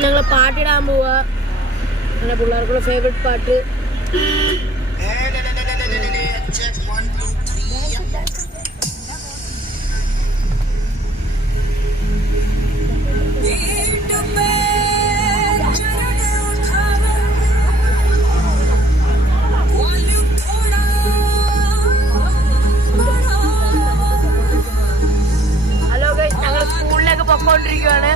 ഞങ്ങൾ പാട്ടിടാൻ പോവാ. അങ്ങനെ പിള്ളേർക്കുള്ള ഫേവറേറ്റ് പാട്ട്. ഹലോ ഗൈസ്, ഞങ്ങൾ സ്കൂളിലേക്ക് പൊക്കോണ്ടിരിക്കുകയാണ്.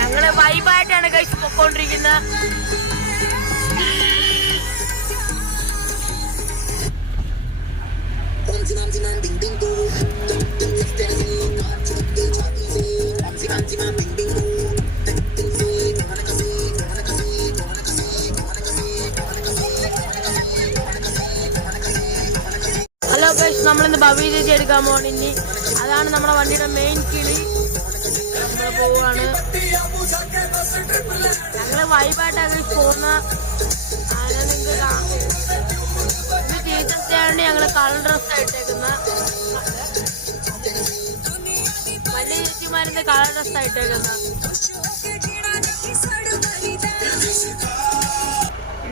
ഞങ്ങള് വൈബായിട്ടാണ് ഗൈസ് പൊക്കോണ്ടിരിക്കുന്നത്. ഹലോ ഗൈസ്, നമ്മളിന്ന് ഭവ്യ ചേച്ചി എടുക്കാൻ പോവാണ്. ഇനി അതാണ് നമ്മുടെ വണ്ടിയുടെ മെയിൻ കിളി. നമ്മള് പോവാണ്. ഞങ്ങള് വൈബായിട്ടാണ് ഗൈസ് പോകുന്ന. അതിനെ നിങ്ങൾക്ക് ടീച്ചേഴ്സ് ഡേ ആണ് ഞങ്ങള് കളർ ഡ്രസ് ആയിട്ടേക്കുന്ന. വലിയ ചേച്ചിമാരിന്റെ കളർ ഡ്രസ് ആയിട്ടേക്കുന്ന.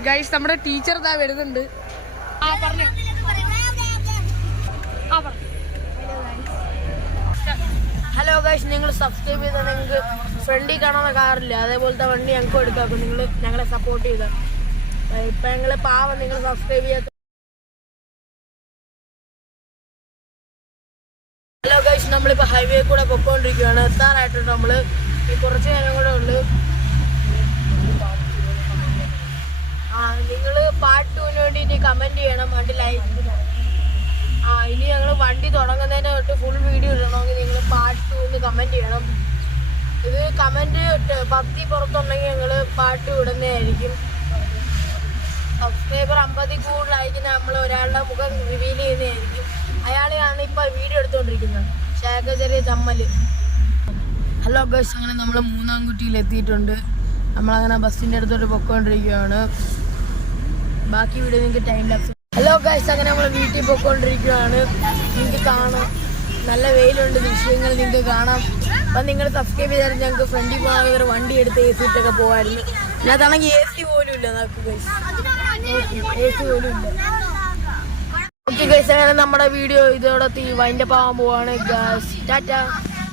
ഗൈസ്, നമ്മുടെ ടീച്ചർ ഇതാ വരുന്നുണ്ട്. ഹലോ ഗൈസ്, നിങ്ങൾ സബ്സ്ക്രൈബ് ചെയ്താൽ നിങ്ങൾക്ക് ഫ്രണ്ടിൽ കാണാൻ കാറില്ല, അതേപോലത്തെ വണ്ടി ഞങ്ങൾക്ക് എടുക്കാം. അപ്പോൾ നിങ്ങൾ ഞങ്ങളെ സപ്പോർട്ട് ചെയ്താൽ. ഇപ്പം ഞങ്ങൾ പാവം, നിങ്ങൾ സബ്സ്ക്രൈബ് ചെയ്യാത്ത. ഹലോ ഗൈസ്, നമ്മളിപ്പോൾ ഹൈവേ കൂടെ പൊക്കോണ്ടിരിക്കുകയാണ്. എത്താറായിട്ടുണ്ട്. നമ്മൾ ഈ കുറച്ച് നേരം കൂടെ ഉള്ളു. നിങ്ങൾ പാർട്ട് 2-ന് വേണ്ടി ഇനി കമൻറ്റ് ചെയ്യണം. വണ്ടി ലൈക്ക്. ഇനി ഞങ്ങൾ വണ്ടി തുടങ്ങുന്നതിന് തൊട്ട് ഫുൾ വീഡിയോ ഇടണമെങ്കിൽ നിങ്ങൾ പാർട്ട് 2-ന് കമൻറ്റ് ചെയ്യണം. ഇത് കമൻറ്റ് ഭക്തി പുറത്തുണ്ടെങ്കിൽ ഞങ്ങൾ പാർട്ട് 2 ഇടുന്നതായിരിക്കും. സബ്സ്ക്രൈബർ 50 കൂടുതലായിരിക്കും നമ്മൾ ഒരാളുടെ മുഖം റിവീൽ ചെയ്യുന്നതായിരിക്കും. അയാളെയാണ് ഇപ്പോൾ വീഡിയോ എടുത്തുകൊണ്ടിരിക്കുന്നത്. ഷേഖ ചെറിയ ചമ്മൽ. ഹലോ ഗൈസ്, അങ്ങനെ നമ്മൾ മൂന്നാംകുറ്റിയിൽ എത്തിയിട്ടുണ്ട്. നമ്മളങ്ങനെ ബസ്സിൻ്റെ അടുത്തോട്ട് പൊക്കോണ്ടിരിക്കുകയാണ്. ബാക്കി വീഡിയോ നിങ്ങൾക്ക് ടൈം ലാപ്സ്. ഹലോ ഗൈസ്, അങ്ങനെ നമ്മൾ വീട്ടിൽ പോയിക്കൊണ്ടിരിക്കുകയാണ്. നിങ്ങൾക്ക് കാണാം, നല്ല വെയിലുണ്ട്, ദൃശ്യങ്ങൾ നിങ്ങൾക്ക് കാണാം. അപ്പം നിങ്ങൾ സബ്സ്ക്രൈബ് ചെയ്താൽ ഞങ്ങൾക്ക് ഫ്രണ്ടിൽ പോകാൻ ഒരു വണ്ടി എടുത്ത് AC ഇട്ടൊക്കെ പോകാമായിരുന്നു. ഇതിനകത്താണെങ്കിൽ AC പോലും ഇല്ല. നമുക്ക് ഗൈസ് AC പോലും ഇല്ല. ഓക്കെ ഗൈസ്, അങ്ങനെ നമ്മുടെ വീഡിയോ ഇതോടെ വൈൻഡപ്പ് ആവാൻ പോവാണ്. ടാറ്റ.